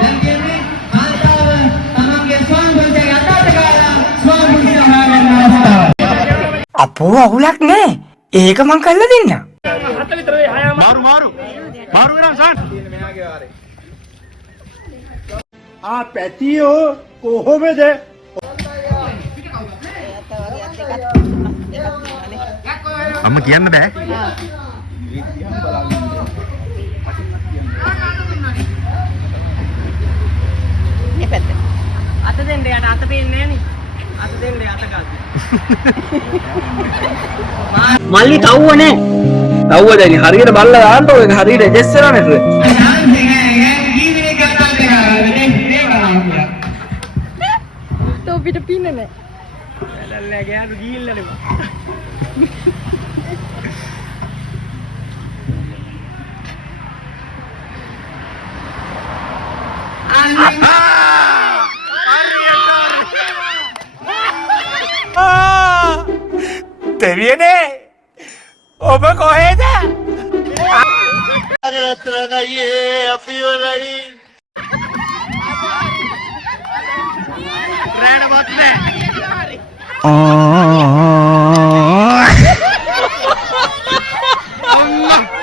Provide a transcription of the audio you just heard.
දැන් කියන්නේ කාන්තාව තමන්ගේ ස්වාමි පුරුෂයාගේ අතට ගාලා ස්වාමි පුරුෂයා හොයාගන්න අවස්ථාව. අපෝ අවුලක් නෑ. ඒක මං කරලා දෙන්නම්. මාරු වෙනවා සාන්. පැතියෝ කොහොමද අම්ම කියන්න බෑ. මේ පැත්ත. අත දෙන්න යට අත පේන්නේ නෑනේ. අත දෙන්න යට ගන්න. මල්ලි තව්වනේ. තව්ව දැන් හරියට බල්ලා දාන්න ඕක හරියට ඇඩ්ජස්ට් වෙනවා නේද? තෝ පිට පින්න නෑ. වැලල්ලා ගෑනු ගිහිල්ලා නේ. දෙවියනේ ඔබ කොහෙද? ආ